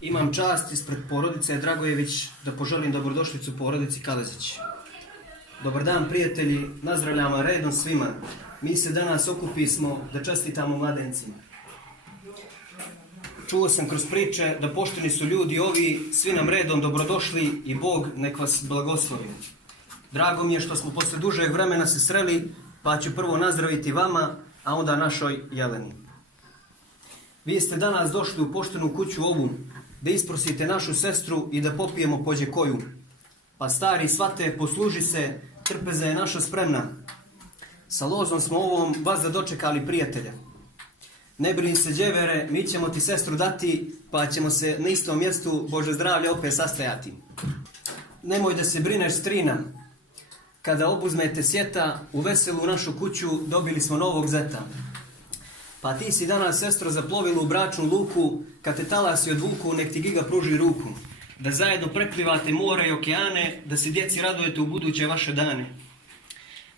Imam čast ispred porodice Dragojević da poželim dobrodošlicu porodici Kalezić. Dobar dan prijatelji, nazdravljamo redom svima. Mi se danas okupismo da čestitamo mladencima. Čuo sam kroz priče da pošteni su ljudi ovi, svi nam redom dobrodošli i Bog nek vas blagoslovi. Drago mi je što smo posle dužeg vremena se sreli, pa ću prvo nazdraviti vama, a onda našoj Jeleni. Vi ste danas došli u poštenu kuću ovu, da isprosite našu sestru i da popijemo pođe koju. Pa stari svate, posluži se, trpeza je naša spremna. Sa lozom smo ovom vas da dočekali prijatelja. Ne brini se đevere, mi ćemo ti sestru dati, pa ćemo se na istom mjestu Bože zdravlje opet sastajati. Nemoj da se brineš strina, kada obuzmete sjeta, u veselu našu kuću dobili smo novog zeta. Pa ti si danas, sestro, zaplovila u bračnu luku, kad te talasi odvuku, nek ti giga pruži ruku. Da zajedno preplivate more i okeane, da se djeci radujete u buduće vaše dane.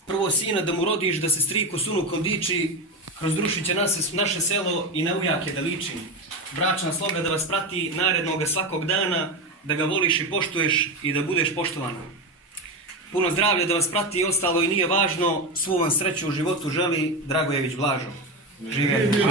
Prvo sina da mu rodiš, da se striku s unukom diči, kroz drušiće naše selo i na ujake da liči. Bračna sloga da vas prati narednoga svakog dana, da ga voliš i poštuješ i da budeš poštovana. Puno zdravlja da vas prati i ostalo i nije važno, svu vam sreću u životu želi Dragojević Blažo. Živjeli.